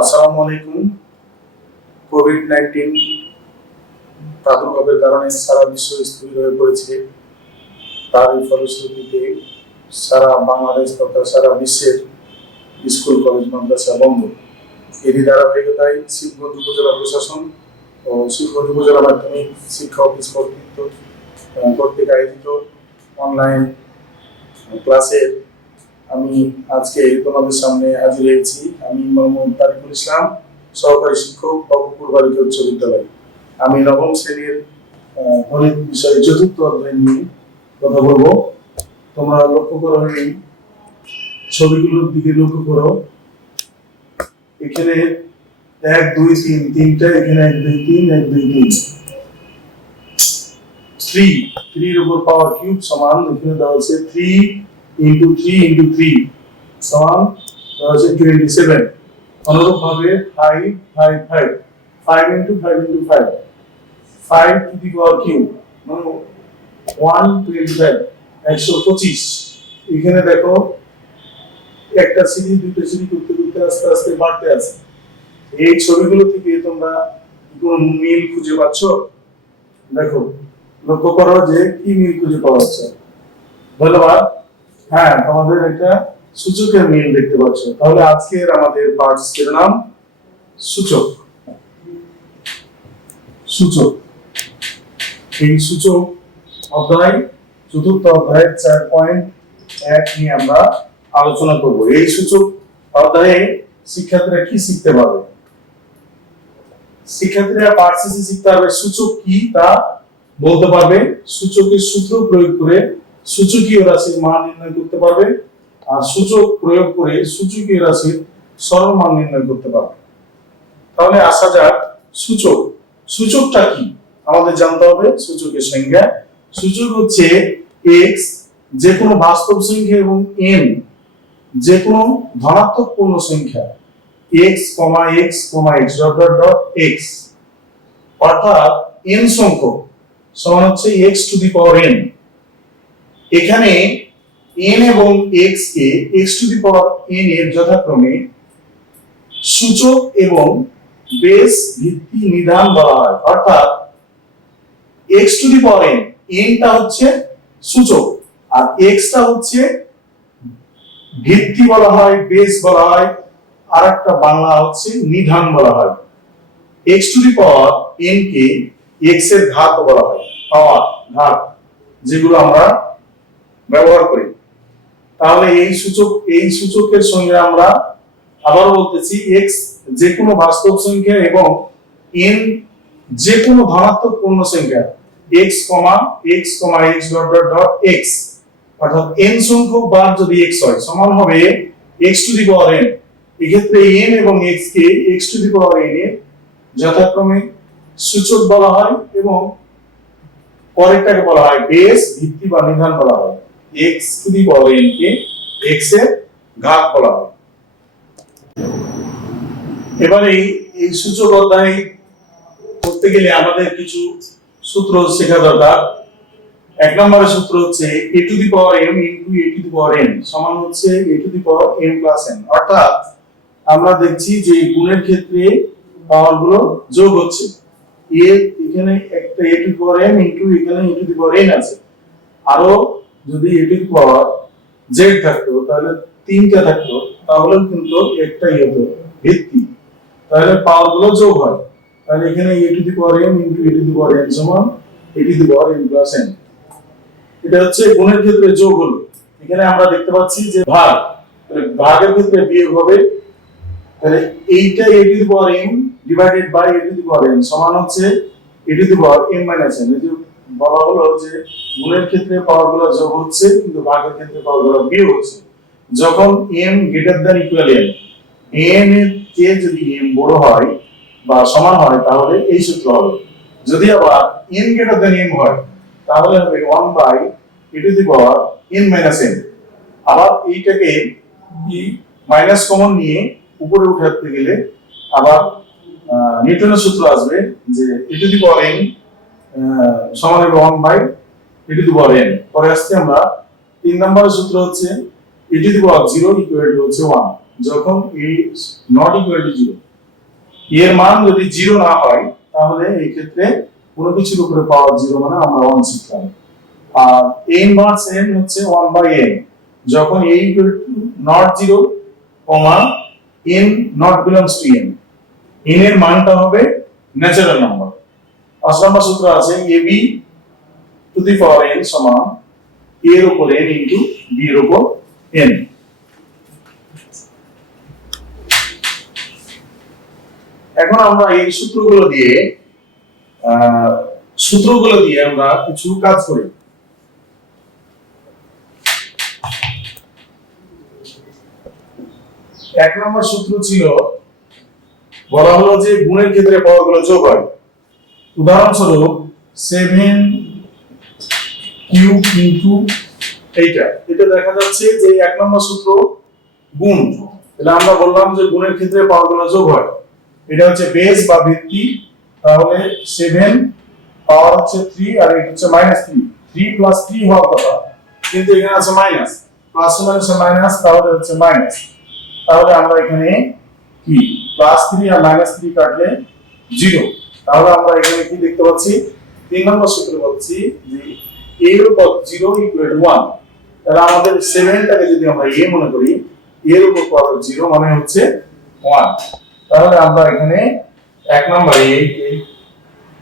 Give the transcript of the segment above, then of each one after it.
আসসালামু আলাইকুম। কোভিড-19 প্রাদুর্ভাবের কারণে সারা বিশ্ব স্থবির হয়ে পড়েছে। তারই ফলশ্রুতিতে সারা বাংলাদেশ তথা সারা বিশ্বের স্কুল, কলেজ, মাদ্রাসা বন্ধ। এরই ধারাবাহিকতায় শিবগঞ্জ উপজেলা প্রশাসন ও শিবগঞ্জ উপজেলা মাধ্যমিক শিক্ষা অফিস কর্তৃক আয়োজিত অনলাইন ক্লাসের আমি আজকে তোমাদের সামনে হাজির হয়েছি। আমি মোহাম্মদ তারিকুল ইসলাম, সহকারী শিক্ষক, বাবুপুর বালিকা উচ্চ বিদ্যালয়। আমি নবম শ্রেণীর গণিত বিষয়ে চতুর্থ অধ্যায় নিয়ে কথা বলবো। তোমরা লক্ষ্য করো, এই ছবিগুলোর দিকে লক্ষ্য করো। এখানে 1 2 3 তিনটা, এখানে 1 2 3 1 2 3 3 এর উপর পাওয়ার কিউব সমান এখানে দেওয়া আছে 3 into 3 into 3 সমান দেওয়া আছে 27। অনুরূপভাবে 5 5 5 5 into 5 into 5 5 to the power cube মানে 125 125। এখানে দেখো একটা সিরিজ দুটো সিরিজ করতে করতে আস্তে আস্তে বাড়তে আছে। এই ছবিগুলো থেকে তোমরা কোন মিল খুঁজে পাচ্ছ? দেখো, লক্ষ্য করো যে কি মিল খুঁজে পাওয়া যাচ্ছে। ধন্যবাদ। হ্যাঁ, তোমাদের একটা সূচকের মিল দেখতে পাচ্ছ। তাহলে আজকের আমাদের পাঠ্য শিরোনাম সূচক। সূচক, এই সূচক অধ্যায় চতুর্থ অধ্যায় 4.1 নিয়ে আমরা আলোচনা করব। এই সূচক অধ্যায়ে শিক্ষার্থীরা কি শিখতে পারবে? শিক্ষার্থীরা পাঠ শেষে শিখতে পারবে সূচক কি তা বলতে পারবে, সূচকের সূত্র প্রয়োগ করে সূচকীয় রাশির মান নির্ণয় করতে পারবে, আর সূচক প্রয়োগ করে সূচকীয় রাশির সরল মান নির্ণয় করতে পারবে। তাহলে আসা যাক সূচক। সূচকটা কি আমাদের জানতে হবে। সূচকের সংজ্ঞা: সূচক হচ্ছে x যে কোনো বাস্তব সংখ্যা এবং n যে কোনো ধনাত্মক পূর্ণ সংখ্যা x, x, x x, অর্থাৎ n সংখ্যক সমান হচ্ছে x to the power n। এখানে n এবং x K x to the power n এর যথাক্রমে সূচক এবং বেস ভিত্তি নিধান বলা হয়। অর্থাৎ x to the power n, n টা হচ্ছে সূচক আর x টা হচ্ছে ভিত্তি বলা হয়, বেস বলা হয়, আর একটা বাংলা হচ্ছে নিধান বলা হয়। x to the power n K x এর ঘাত বলা হয়, পাওয়ার ঘাত যেগুলো আমরা ব্যবহার করি। তাহলে এই সূচকের সঙ্গে আমরা আবার বলতেছি x যে কোনো বাস্তব সংখ্যা এবং n যে কোনো ধনাত্মক পূর্ণ সংখ্যা x, x, x, অর্থাৎ n সংখ্যক বার যদি x হয় সমান হবে x to the power n। এক্ষেত্রে n এবং x K x to the power n এর যথাক্রমে সূচক বলা হয় এবং পরেরটাকে বলা হয় বেস, ভিত্তি বা নিধান বলা হয়। x to the power n K x এর ঘাত বলা হয়। এবারে এই সূচক অধ্যায় করতে গেলে আমাদের কিছু সূত্র শেখা দরকার। 1 নম্বরের সূত্র হচ্ছে a to the power m into a to the power n সমান হচ্ছে a to the power m plus n। অর্থাৎ আমরা দেখছি যে গুণের ক্ষেত্রে পাওয়ার গুলো যোগ হচ্ছে। এখানে একটা a to the power m into এখানে a to the power n আছে। আরো যদি a to the power z থাকতো তাহলে তিনটা থাকতো, তাহলে কিন্তু একটাই হতো ভিত্তি, তাহলে পাওয়ার গুলো যোগ হয়। তাহলে এখানে a to the power m into a to the power n সমান a to the power m plus n। এটা হচ্ছে গুণের ক্ষেত্রে যোগ হলো। এখানে আমরা দেখতে পাচ্ছি যে ভাগ, তাহলে ভাগের ক্ষেত্রে বিয়োগ হবে। তাহলে এইটা a to the power m divided by a to the power n সমান হচ্ছে a to the power m minus n। এই যে বলা হলো যে গুণের ক্ষেত্রে পাওয়ারগুলো যোগ হচ্ছে কিন্তু ভাগের ক্ষেত্রে পাওয়ারগুলো বিয়োগ হচ্ছে। যখন m greater than equal n, n এর চেয়ে যদি m বড় হয় বা সমান হয় তাহলে এই সূত্র হবে। যদি আবার n গ্রেটার দ্যান m হয় তাহলে হবে 1 by a to the power n minus n। আবার এইটাকে কি মাইনাস কমন নিয়ে উপরে উঠাতে গেলে আবার নিউটনের সূত্র আসবে যে a to the power n সমান হবে 1 by a to the power n। পরে আসছে আমরা 3 নম্বরের সূত্র হচ্ছে a to the power 0 equal to হচ্ছে 1। যখন a নট ইকুয়াল টু 0, এর মান যদি 0 না হয় তাহলে এই ক্ষেত্রে কোনো কিছুর উপরে পাওয়ার 0 মানে আমরা 1 শিখলাম। আর a ইনভার্স n হচ্ছে 1/n, যখন a equal to not 0, n not belongs to n, n এর মানটা হবে ন্যাচারাল নাম্বার। 5 নম্বর সূত্র আছে ab two the power n সমান a এর উপর n ইনটু b এর উপর n। এখন আমরা এই সূত্রগুলো দিয়ে আমরা কিছু কাজ করি। এক নম্বর সূত্র ছিল, বলা হলো যে গুণের ক্ষেত্রে পাওয়ারগুলো যোগ হয়। উদাহরণস্বরূপ 7 কিউব ইনটু এটা দেখা যাচ্ছে যে এক নম্বর সূত্র গুণ, তাহলে আমরা বললাম যে গুণের ক্ষেত্রে পাওয়ারগুলো যোগ হয়। এটা হচ্ছে বেস বা ভিত্তি, তাহলে 7 পাওয়ার হচ্ছে 3 আর এটা হচ্ছে -3, 3 প্লাস 3 হওয়ার কথা, কিন্তু এখানে আছে মাইনাস, প্লাস মাইনাসে মাইনাস, তাহলে হচ্ছে মাইনাস। তাহলে আমরা এখানে কি +3 আর -3 কাটলে 0, তাহলে আমরা এখানে কি দেখতে পাচ্ছি, 3 নম্বর সূত্র পাচ্ছি যে a এর উপর 0 ইকুয়াল টু 1। তাহলে আমাদের 7 টাকে যদি আমরা a মনে করি, a এর উপর পাওয়ার 0 মানে হচ্ছে 1। তাহলে আমরা এখানে এক নম্বরে এই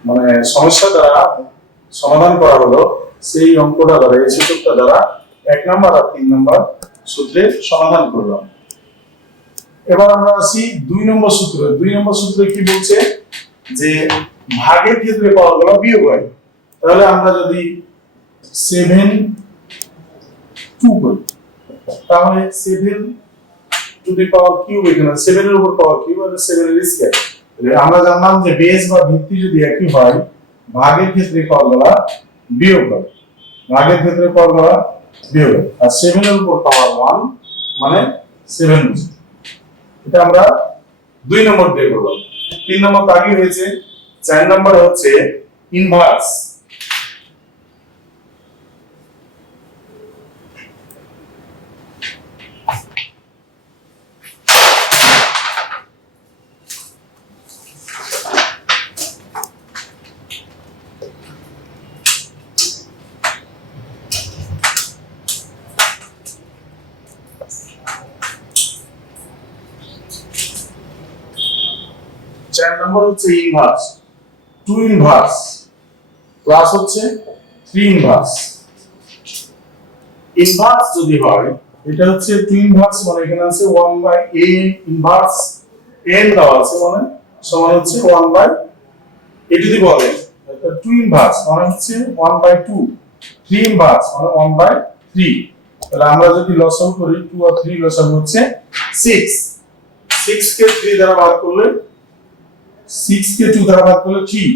মানে সমস্যা দ্বারা সমাধান করা হলো সেই অঙ্কটা দ্বারা, এই সূত্রটা দ্বারা 1 নম্বর আর 3 নম্বর সূত্রের সমাধান করলাম। এবার আমরা আসি 2 নম্বর সূত্রে। 2 নম্বর সূত্রে কি বলছে যে ভাগের ক্ষেত্রে পাওয়ারগুলো বিয়োগ হয়। তাহলে আমরা যদি 7 2 করি, তাহলে 7 টু দি পাওয়ার কিউব, এখানে 7 এর উপর পাওয়ার কিউব আর 7 এর স্কয়ার। তাহলে আমরা জানলাম যে বেস বা ভিত্তি যদি একই হয়, ভাগের ক্ষেত্রে পাওয়ারগুলো বিয়োগ হয়, ভাগের ক্ষেত্রে পাওয়ারগুলো বিয়োগ হয়। আর 7 এর উপর পাওয়ার 1 মানে 7 বুঝি। এটা আমরা 2 নম্বর দিয়ে করলাম। 3 নম্বর বাকি হয়েছে। 4 নম্বর হচ্ছে ইনভার্স। নম্বর হচ্ছে ইনভার্স। 2 ইনভার্স প্লাস হচ্ছে 3 ইনভার্স। ইনভার্স যদি হয়, এটা হচ্ছে 2 ইনভার্স মানে এখানে আছে 1/a ইনভার্স n দেওয়া আছে, মানে সমান হচ্ছে 1/a two the power n। এটা 2 ইনভার্স মানে হচ্ছে 1/2, 3 ইনভার্স মানে 1/3। তাহলে আমরা যদি লসাগু করি, 2 আর 3 লসাগু হচ্ছে 6। 6 কে 3 দ্বারা ভাগ করলে, 6 কে 2 দ্বারা ভাগ করলে 3,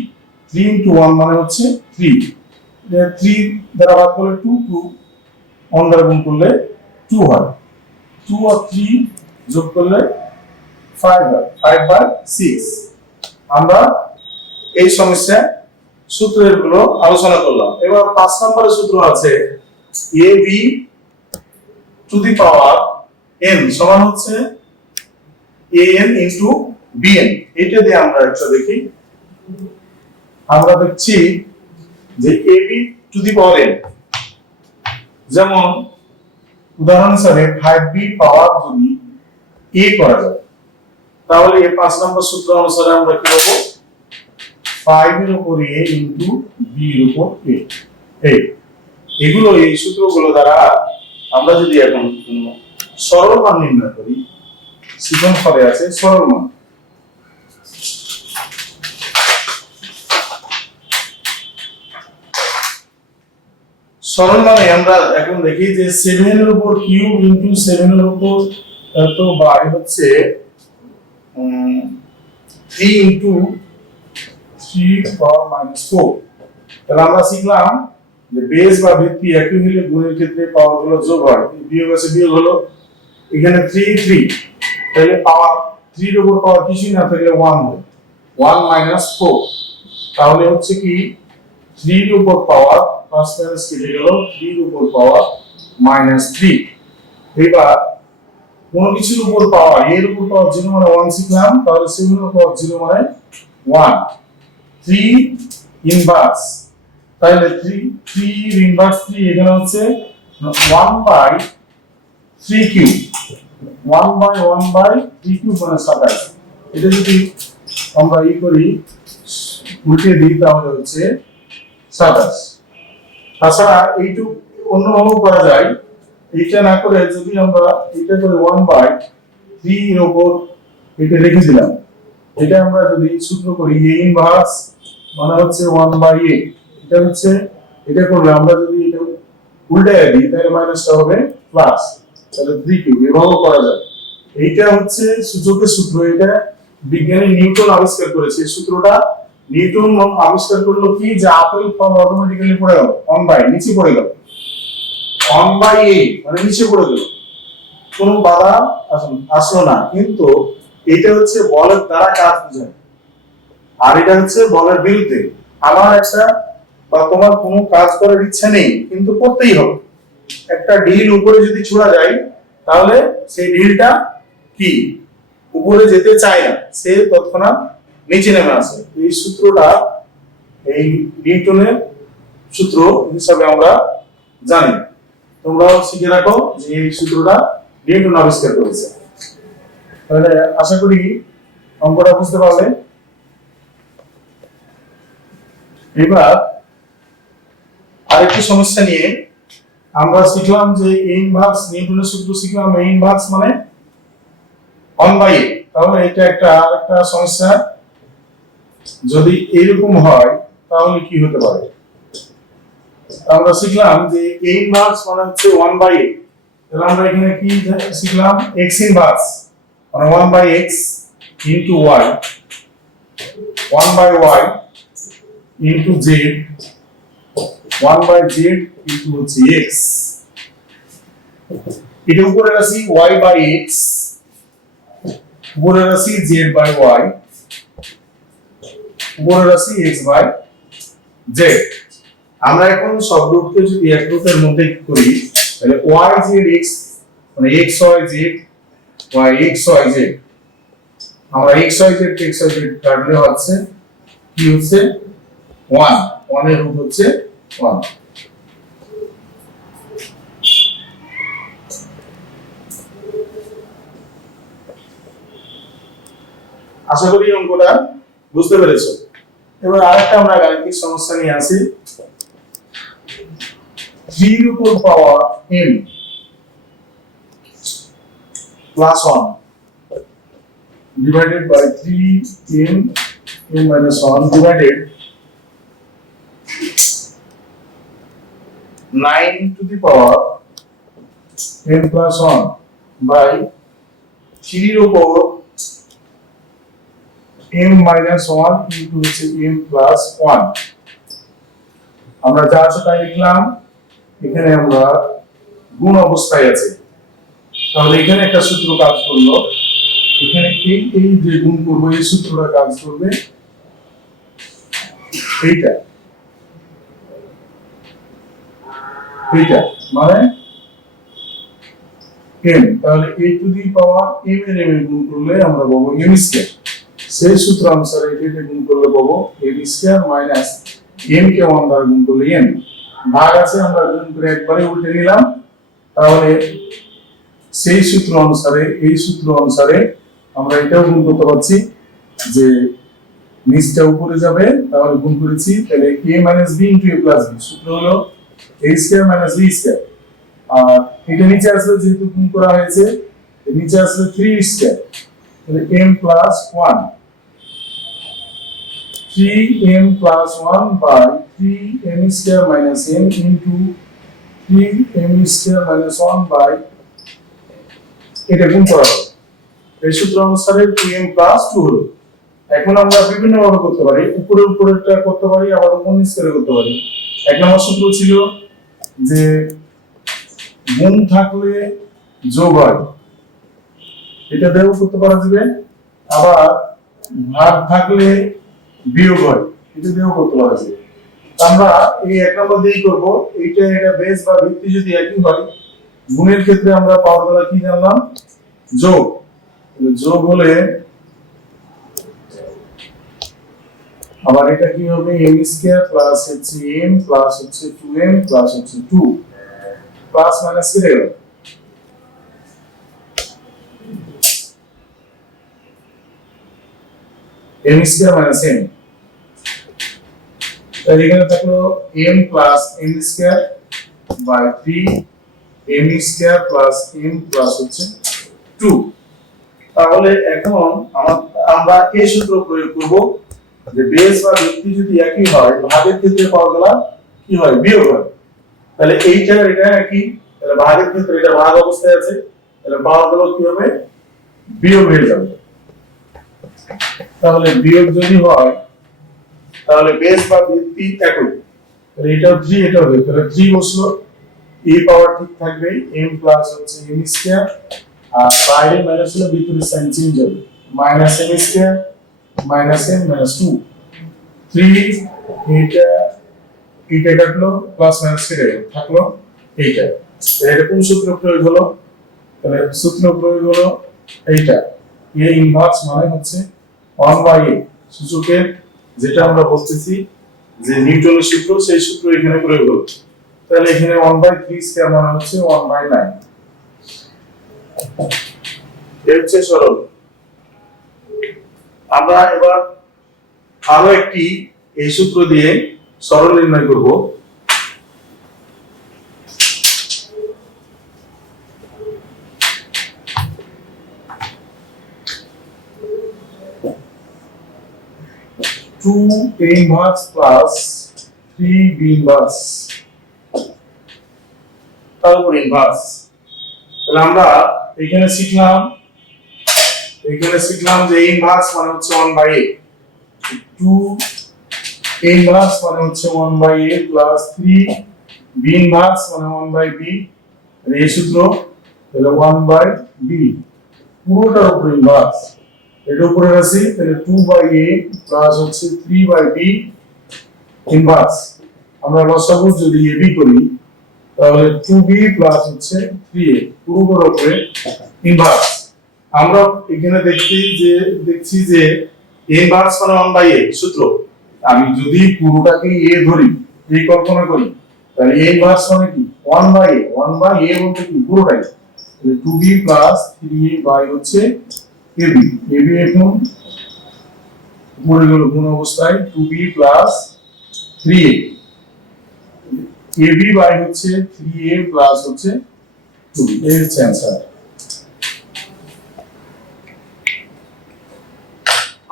3 into 1 মানে হচ্ছে 3, 3 দ্বারা ভাগ করলে 2, 2 1 দ্বারা গুণ করলে 2 হয়, 2 আর 3 যোগ করলে 5 হয়, 5/6। আমরা এই সমস্যা সূত্রের গুলো আলোচনা করলাম। এবার 5 নম্বরের সূত্র আছে ab two the power n সমান হচ্ছে an into bn। এটা দিয়ে আমরা একটা দেখি। আমরা দেখছি যে ab two the power n, যেমন উদাহরণ হিসেবে 5b পাওয়ার যদি a করা যায়, তাহলে এই 5 নম্বর সূত্র অনুসারে আমরা কি করব, 5 এর উপর a into b এর উপর a। এগুলো এই সূত্রগুলো দ্বারা আমরা যদি এখন সরল মান নির্ণয় করি, সিকন ফলে আছে সরল মান। সরল মানে আমরা এখন দেখি যে 7 এর উপর কিউব ইনটু 7 এর উপর তো বাই হচ্ছে 3 ইনটু 3 পাওয়ার -4। তাহলে আমরা শিখলাম যে বেস বা ভিত্তি একই হলে গুণের ক্ষেত্রে পাওয়ারগুলো যোগ হয়, বিয়োগ আছে বিয়োগ হলো, এখানে 3 3, তাহলে পাওয়ার 3 এর উপর পাওয়ার কিছুই না থাকলে 1 হয়, 1 4। তাহলে হচ্ছে কি 3 এর উপর পাওয়ার প্লাস মাইনাস কেটে গেল, 3 এর উপর পাওয়ার -3। এবার কোন কিছুর উপর পাওয়ার, এর উপর পাওয়ার 0 মানে 1 শিখলাম, তাহলে 7 এর উপর 0 মানে 1। 3 ইনভার্স, তাহলে 3 ইনভার্স 3 এখানে হচ্ছে 1/3 কিউব, 1/3 কিউব মানে 27। এটা যদি আমরা করি উল্টে দিই তাহলে হচ্ছে 27। তাছাড়া এইটুকু অন্যভাবেও করা যায়, এইটা না করে যদি আমরা এটা করে 1/3 এর উপর এটা রেখে দিলাম, এটা আমরা যদি সূত্র করি a ইনভার্স মানে হচ্ছে 1/a, এটা হচ্ছে এটা করলে আমরা যদি এটা উল্টায় দিই তাহলে মাইনাসটা হবে প্লাস, তাহলে 3 কিউব এভাবেও করা যায়। এইটা হচ্ছে সূচকের সূত্র, এটা বিজ্ঞানী নিউটন আবিষ্কার করেছে। এই সূত্রটা নিউটন আবিষ্কার করলো কি, যে আপেল ফল অটোমেটিক্যালি পড়ে গেল 1/, নিচে পড়ে গেল 1/a মানে নিচে পড়ে গেল, কোনো বাধা আসলো না। কিন্তু এটা হচ্ছে বলের দ্বারা কাজ বোঝায়, আর এটা হচ্ছে বলের বিরুদ্ধে। আমার একটা বা তোমার কোনো কাজ করার ইচ্ছা নেই কিন্তু করতেই হবে, একটা ঢিল উপরে যদি ছোড়া যায় তাহলে সেই ঢিলটা কি উপরে যেতে চায় না, সে তৎক্ষণাৎ নিচে নেমে আসে। এই সূত্রটা এই নিউটনের সূত্র হিসাবে আমরা জানি, তোমরাও শিখে রাখো যে এই সূত্রটা নিউটন আবিষ্কার করেছে। তাহলে আশা করি অঙ্কটা বুঝতে পারলে। এবার আরেকটি সমস্যা নিয়ে আমরা শিখলাম যে a ইনভার্স, নিউটনের সূত্র শিখলাম a ইনভার্স মানে 1/a। তাহলে এটা আরেকটা সমস্যা, যদি এরকম হয় তাহলে কি হতে পারে। আমরা শিখলাম যে a ইনভার্স মানে হচ্ছে 1/a, তাহলে আমরা এখানে কি শিখলাম, x ইনভার্স মানে 1/x into y, 1/y into z, 1/z into হচ্ছে x। এটা উপরে রাশি y/x, উপরে রাশি z/y, উপরে রাশি x/z। আমরা এখন সব রুটকে যদি এক রুটের মধ্যে করি তাহলে y/z(x) মানে xy/z, y(x)y(z), আমরা xy/z কে xy/z কাটলে হচ্ছে কি হচ্ছে 1, 1 এর রুট হচ্ছে 1। আশা করি অঙ্কটা বুঝতে পেরেছো। এবার আরেকটা আমরা গাণিতিক সমস্যা নিয়ে আসি। 3 এর উপর পাওয়ার m plus 1 divided by 3m minus 1 divided 9 to the power m plus 1 by 3 এর উপর m minus 1 into m plus 1। আমরা যা আছে তাই লিখলাম, এখানে আমরা গুণ অবস্থায় আছে, তাহলে এখানে একটা সূত্র কাজ করলো, এখানে এই যে গুণ করবো এই সূত্রটা কাজ করবে এইটা মানে m, তাহলে a to the power m এর m গুণ করলে আমরা পাবো m স্কয়ার। সেই সূত্র অনুসারে এটাকে গুণ করলে পাবো m স্কয়ার মাইনাস m কে 1 দ্বারা গুণ করলে m, ভাগ আছে আমরা গুণ করে একবারে উল্টে নিলাম, তাহলে সেই সূত্র অনুসারে এই সূত্র অনুসারে আমরা এটাও গুণ করতে পারছি যে নিচটা উপরে যাবে, তাহলে গুণ করেছি, তাহলে a b * a + b, সূত্র হলো a স্কয়ার - b স্কয়ার। আর এটা নিচে আসলে যেহেতু গুণ করা হয়েছে নিচে আসলে 3 স্কয়ার, তাহলে m + 1, 3m + 1 by 3m square - m into 3m square - 1 by এটা গুণ করা হবে। এই সূত্র অনুসারে 2m + 2 হলো। এখন আমরা বিভিন্ন ভাবে করতে পারি, উপরেরটা করতে পারি, আবার উপর নিচ করে করতে পারি। এক নম্বর সূত্র ছিল যে গুণ থাকলে যোগ হয়, এটা দিয়েও করতে পারা যাবে, আবার ভাগ থাকলে বিয়োগ হয়, এটা দিয়েও করতে পারা যাবে। আমরা এই এক নম্বর দিয়েই করব। এটা বেস বা ভিত্তি যদি একই হয়, গুণের ক্ষেত্রে আমরা পাওয়ার দ্বারা কি জানলাম যোগ, যোগ হলে আবার এটা কি হবে m স্কয়ার প্লাস হচ্ছে m প্লাস হচ্ছে 2m প্লাস হচ্ছে 2 প্লাস মাইনাস কি দেব m স্কয়ার মাইনাস m, তাহলে এখানে থাকলো m plus m square by 3 m square plus m plus হচ্ছে 2। তাহলে এখন আমরা এই সূত্র প্রয়োগ করব যে বেস বা ভিত্তি যদি একই হয় ভাগের ক্ষেত্রে পাওয়াগুলো কি হয় বিয়োগ হয়। তাহলে এইটা এটা একই, তাহলে ভাগের ক্ষেত্রে এটা ভাগ অবস্থায় আছে, তাহলে পাওয়াগুলো কি হবে বিয়োগ হয়ে যাবে। তাহলে বিয়োগ যদি হয় তাহলে বেস বা ভিত্তি একই, তাহলে এটাও 3 এটাও 2, তাহলে 3 বসলো, এই পাওয়ার ঠিক থাকবে m প্লাস হচ্ছে m স্কয়ার আর বাইরে মাইনাস হলে ভিতরে সাইন চেঞ্জ হবে minus m square minus m minus 2 3 এটা এটা কাটলো প্লাস মাইনাস কেটে গেল থাকলো এইটা। এটা কোন সূত্র প্রয়োগ হলো, তাহলে সূত্র প্রয়োগ হলো এইটা a ইনভার্স মানে হচ্ছে 1/a সূচকের যেটা আমরা বলতেছি যে নিউটনের সূত্র সেই সূত্র এখানে প্রয়োগ হলো। তাহলে এখানে 1/3 স্কয়ার মানে হচ্ছে 1/9, এর হচ্ছে সরল। আমরা এবার আরো একটি এই সূত্র দিয়ে সরল নির্ণয় করব। Two a inverse plus 3b inverse তারপর ইনভার্স। তাহলে আমরা এখানে শিখলাম যে a ইনভার্স মানে হচ্ছে 1/a, 2 a ইনভার্স মানে হচ্ছে 1/a প্লাস 3 b ইনভার্স মানে 1/b, এই সূত্র তাহলে 1/b পুরোটার উপর ইনভার্স, এটা উপরে আছে তাহলে 2/a প্লাস হচ্ছে 3/b ইনভার্স। আমরা লসাগু যদি ab করি তাহলে 2b প্লাস হচ্ছে 3a পুরোটার উপরে ইনভার্স। আমরা এখানে দেখছি যে a ইনভার্স মানে 1/a সূত্র, আমি যদি পুরোটাকে a ধরি এই কল্পনা করি তাহলে a ইনভার্স মানে কি 1/a বলতে কি পুরোটাই, তাহলে 2b প্লাস 3a বাই হচ্ছে ab এখন উপরে গেল গুণ অবস্থায় 2b plus 3a ab by হচ্ছে 3a প্লাস হচ্ছে 2b, এর হচ্ছে অ্যানসার।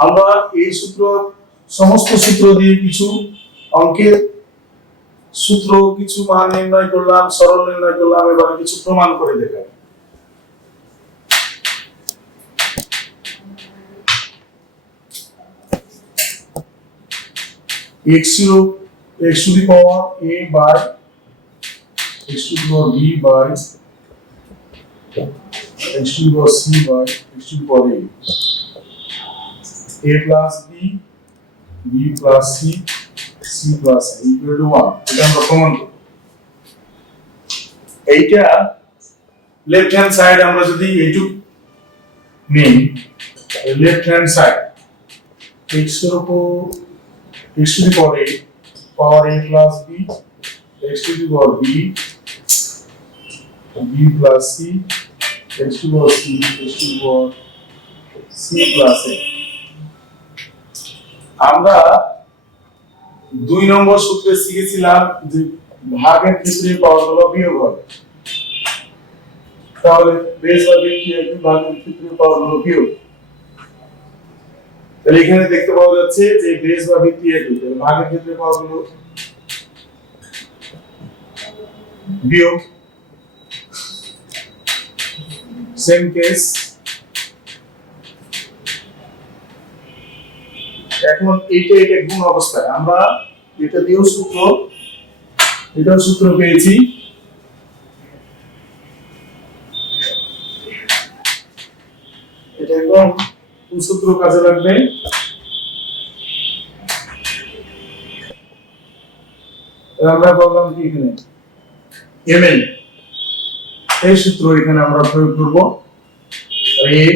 আমরা এই সূত্র সমস্ত সূত্র দিয়ে কিছু অঙ্কের সূত্র কিছু মান নির্ণয় করলাম, সরল নির্ণয় করলাম, এবার কিছু প্রমাণ করে দেখাই। x to the power a by x to the power b by x to the power c by x to the power a plus b, b plus c, c plus a equal to 1, এটা আমরা প্রমাণ করব। এইটা left hand side আমরা যদি এইটুক নেই, left hand side x এর উপর x to the power a plus b, x to the power b, b plus c, x to the power c, x to the power c plus a। আমরা 2 নম্বর সূত্রে শিখেছিলাম যে ভাগের ক্ষেত্রে পাওয়ারগুলো বিয়োগ হয়, তাহলে বেস বা ভিত্তি একই ভাগের ক্ষেত্রে পাওয়ারগুলো বিয়োগ, তাহলে এখানে দেখতে পাওয়া যাচ্ছে যে বেস বা ভিত্তি একই, তাহলে ভাগের ক্ষেত্রে পাওয়ারগুলো বিয়োগ। সেম কেস এখন এটা গুণ অবস্থায় আমরা এটা দিয়েও সূত্র পেয়েছি। এটা এখন কোন সূত্র কাজে লাগবে, আমরা বললাম কি এখানে mn এই সূত্র এখানে আমরা প্রয়োগ করব।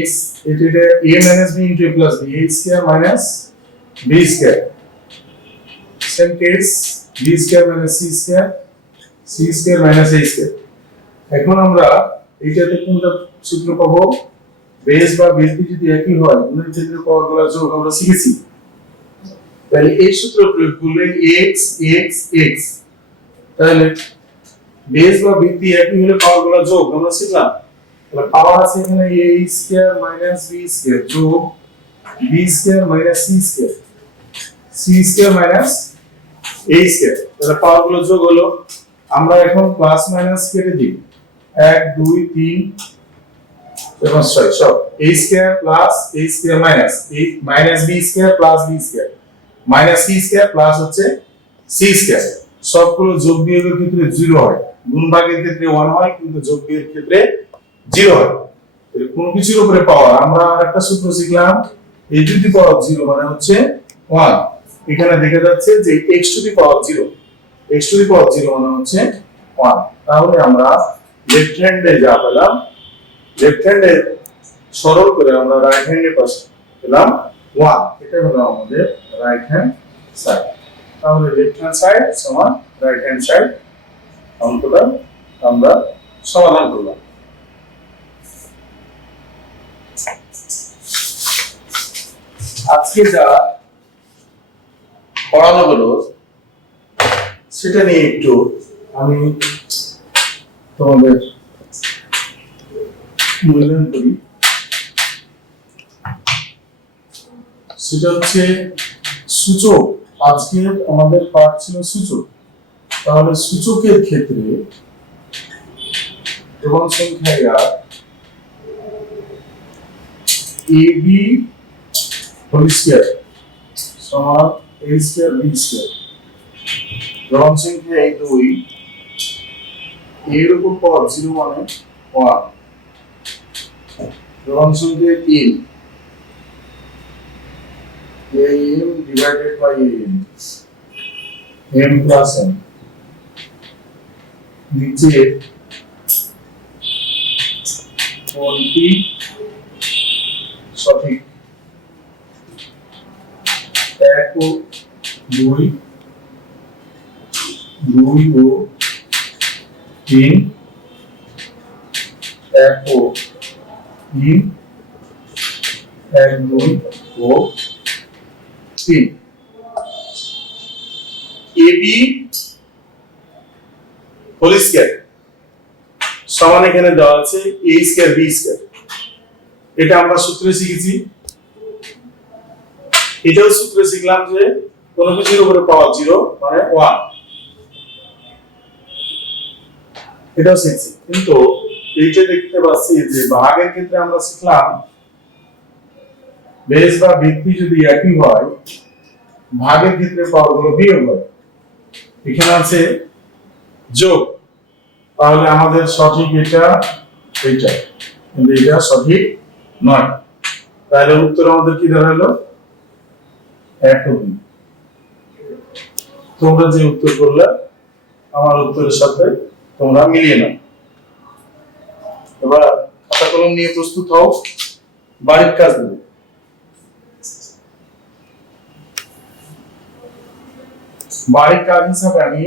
x এটা a minus b into a plus b, a square minus b square. Same case, b square minus c square, c square minus a square. এখন আমরা এইটাতে কোনটা সূত্র পাবো? বেস বা ভিত্তি যদি একই হয়, গুণের ক্ষেত্রে পাওয়ারগুলো যোগ আমরা শিখেছি। তাহলে এই সূত্র প্রয়োগ করলে x x x, তাহলে বেস বা ভিত্তি একই হলে পাওয়ারগুলো যোগ আমরা শিখলাম। তাহলে পাওয়ার আছে এখানে a square minus b square যোগ b square minus c square, c square minus a square. তাহলে পাওয়ারগুলো যোগ হলো। আমরা এখন প্লাস মাইনাস কেটে দিই, 1 2 3 এবং 6 সব a square plus a square minus a minus b square plus b square minus c square plus হচ্ছে c স্কয়ার। সবগুলো যোগ বিয়োগের ক্ষেত্রে 0 হয়, গুণ ভাগের ক্ষেত্রে 1 হয়, কিন্তু যোগ বিয়োগের ক্ষেত্রে 0 হয়। তাহলে কোন কিছুর উপরে পাওয়ার, আমরা আরেকটা সূত্র শিখলাম, a টু দি পাওয়ার 0 মানে হচ্ছে 1। এখানে দেখা যাচ্ছে যে x to the power 0, x to the power 0 মানে হচ্ছে 1। তাহলে আমরা লেফট হ্যান্ডে যা পেলাম, লেফট হ্যান্ডে সরল করে আমরা রাইট হ্যান্ডে পাশে পেলাম 1। এটা হলো আমাদের রাইট হ্যান্ড সাইড। তাহলে লেফট হ্যান্ড সাইড সমান রাইট হ্যান্ড সাইড, অঙ্কটা আমরা সমাধান করলাম। আজকে যা পড়ানো হলো সেটা নিয়ে একটু আমি তোমাদের মূল্যায়ন করি। সেটা হচ্ছে সূচক। আজকে আমাদের পাঠ ছিল সূচক। তাহলে সূচকের ক্ষেত্রে প্রমাণ সংখ্যা ab হোল স্কয়ার সমান a স্কয়ার b স্কয়ার, প্রমাণ সংখ্যা 2 এর উপর পাওয়ার 0 মানে 1, প্রমাণ সংখ্যা 3 am divided by m plus n, নিচে কোনটি সঠিক? 1 ও 2, 2 ও 3, 1 ও 3, 1 2 ও 3। ab হোল স্কয়ার সমান এখানে দেওয়া আছে a স্কয়ার b স্কয়ার। এটা আমরা সূত্রে শিখেছি। এটাও সূত্রে শিখলাম যে কোন কিছুর উপরে পাওয়ার 0 মানে 1, এটাও শিখছি। কিন্তু এইটা দেখতে পাচ্ছি যে ভাগের ক্ষেত্রে আমরা শিখলাম বেস বা ভিত্তি যদি একই হয়, ভাগের ক্ষেত্রে পাওয়ারগুলো বিয়োগ হয়। এখানে আছে যোগ, তাহলে আমাদের সঠিক এটা, কিন্তু এটা সঠিক নয়। তাহলে উত্তর আমাদের কি দাঁড়ালো? 1 ও 2। তোমরা যে উত্তর করলে আমার উত্তরের সাথে তোমরা মিলিয়ে নাও। এবার খাতা কলম নিয়ে প্রস্তুত হও, বাড়ির কাজ দেবো। বাড়ির কাজ হিসাবে আমি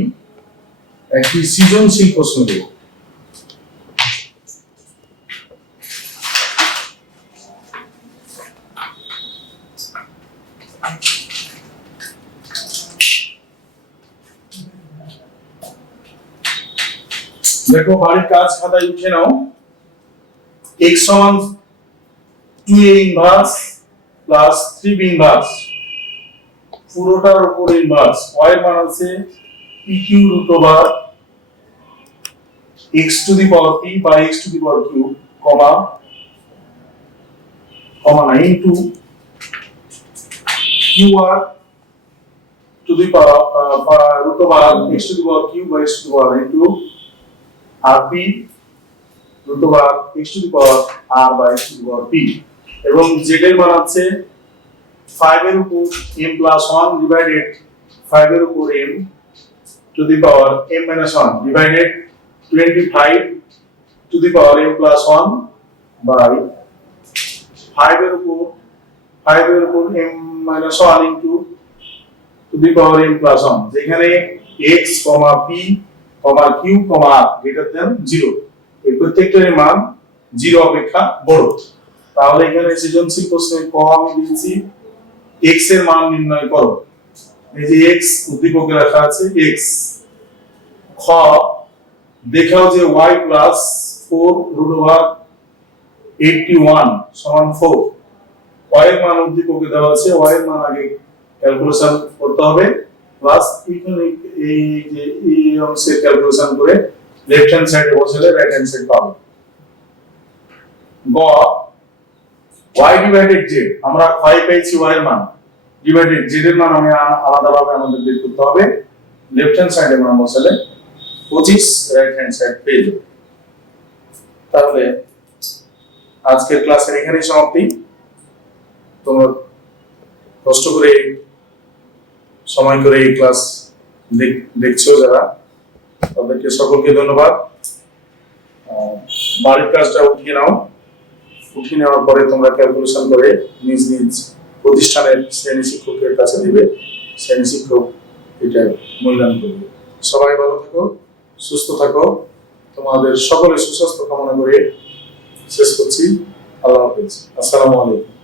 একটি সৃজনশীল প্রশ্ন দেব। দেখো বাড়ির কাজ খাতায় লিখে নাও। x সমান 2a inverse plus 3b inverse, পুরোটার উপর ইনভার্স। y এর মান আছে pq root over x to the power p by x to the power q, comma comma না into qr to the power root over x to the power q by x to the power into rp root over x to the power r by x to the power p। এবং z এর মান আছে 5 এর উপর m plus 1 divided 5 এর উপর m to the power m minus 1 divided 25 to the power m plus 1 by 5 এর উপর m minus 1 into to the power m plus 1, যেখানে x, p, q, r greater than 0, এই প্রত্যেকটার মান 0 অপেক্ষা বড়। তাহলে এখানে সৃজনশীল প্রশ্নের ক আমি দিয়েছি x এর মান নির্ণয় করো। এই যে x উদ্দীপকে রাখা আছে x। খ দেখাও যে y plus 4 root over 81 সমান 4। y এর মান উদ্দীপকে দেওয়া আছে, y এর মান আগে ক্যালকুলেশন করতে হবে, প্লাস এখানে এই যে এই অংশের ক্যালকুলেশন করে লেফট হ্যান্ড সাইডে বসালে রাইট হ্যান্ড সাইড পাবো। গ y ডিভাইডেড z, আমরা y পেয়েছি y এর মান, ডিভাইডেড z এর মান আমি আলাদাভাবে আমাদের বের করতে হবে। লেফট হ্যান্ড সাইডে মান বসালে 25, রাইট হ্যান্ড সাইড পেয়ে যাবে। তাহলে আজকের ক্লাসের এখানেই সমাপ্তি। তোমরা কষ্ট করে সময় করে এই ক্লাস দেখছো যারা, তাদেরকে সকলকে ধন্যবাদ। বাড়ির কাজটা উঠিয়ে নাও, উঠিয়ে নেওয়ার পরে তোমরা ক্যালকুলেশন করে নিজ নিজ প্রতিষ্ঠানের শ্রেণী শিক্ষকের কাছে দিবে, শ্রেণী শিক্ষক এটা মূল্যায়ন করবে। সবাই ভালো থাকো, সুস্থ থাকো, তোমাদের সকলের সুস্বাস্থ্য কামনা করে শেষ করছি। আল্লাহ হাফেজ, আসসালামু আলাইকুম।